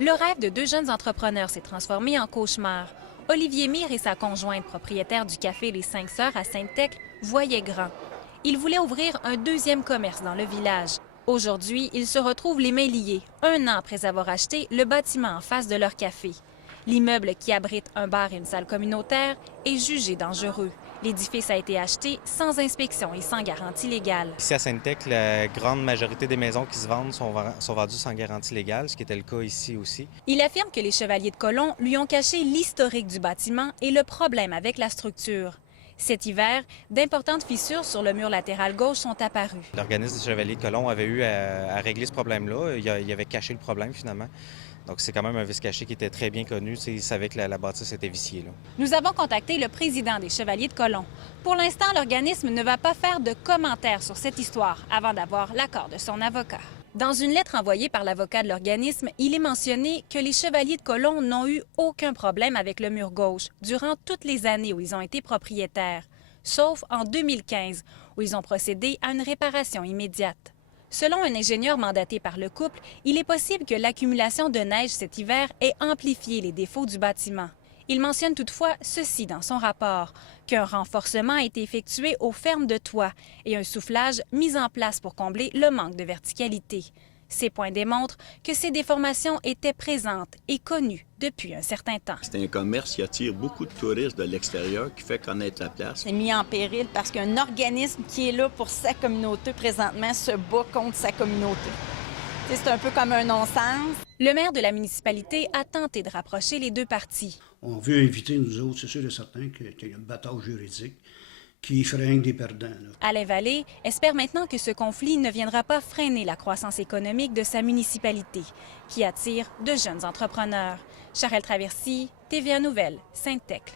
Le rêve de deux jeunes entrepreneurs s'est transformé en cauchemar. Olivier Mire et sa conjointe, propriétaire du café Les Cinq Sœurs à Sainte-Thècle, voyaient grand. Ils voulaient ouvrir un deuxième commerce dans le village. Aujourd'hui, ils se retrouvent les mains liées, un an après avoir acheté le bâtiment en face de leur café. L'immeuble qui abrite un bar et une salle communautaire est jugé dangereux. L'édifice a été acheté sans inspection et sans garantie légale. Ici à Sainte-Thècle, la grande majorité des maisons qui se vendent sont vendues sans garantie légale, ce qui était le cas ici aussi. Il affirme que les Chevaliers de Colomb lui ont caché l'historique du bâtiment et le problème avec la structure. Cet hiver, d'importantes fissures sur le mur latéral gauche sont apparues. L'organisme des Chevaliers de Colomb avait eu à régler ce problème-là. Il avait caché le problème finalement. Donc c'est quand même un vice caché qui était très bien connu. Il savait que la bâtisse était viciée. Là. Nous avons contacté le président des Chevaliers de Colomb. Pour l'instant, l'organisme ne va pas faire de commentaires sur cette histoire avant d'avoir l'accord de son avocat. Dans une lettre envoyée par l'avocat de l'organisme, il est mentionné que les Chevaliers de Colomb n'ont eu aucun problème avec le mur gauche durant toutes les années où ils ont été propriétaires, sauf en 2015, où ils ont procédé à une réparation immédiate. Selon un ingénieur mandaté par le couple, il est possible que l'accumulation de neige cet hiver ait amplifié les défauts du bâtiment. Il mentionne toutefois ceci dans son rapport, qu'un renforcement a été effectué aux fermes de toit et un soufflage mis en place pour combler le manque de verticalité. Ces points démontrent que ces déformations étaient présentes et connues depuis un certain temps. C'est un commerce qui attire beaucoup de touristes de l'extérieur, qui fait connaître la place. C'est mis en péril parce qu'un organisme qui est là pour sa communauté présentement se bat contre sa communauté. C'est un peu comme un non-sens. Le maire de la municipalité a tenté de rapprocher les deux parties. On veut éviter, nous autres, c'est sûr et certain, qu'il y ait une bataille juridique qui freine des perdants. Là. Alain Vallée espère maintenant que ce conflit ne viendra pas freiner la croissance économique de sa municipalité, qui attire de jeunes entrepreneurs. Charelle Traversy, TVA Nouvelles, Sainte-Thècle.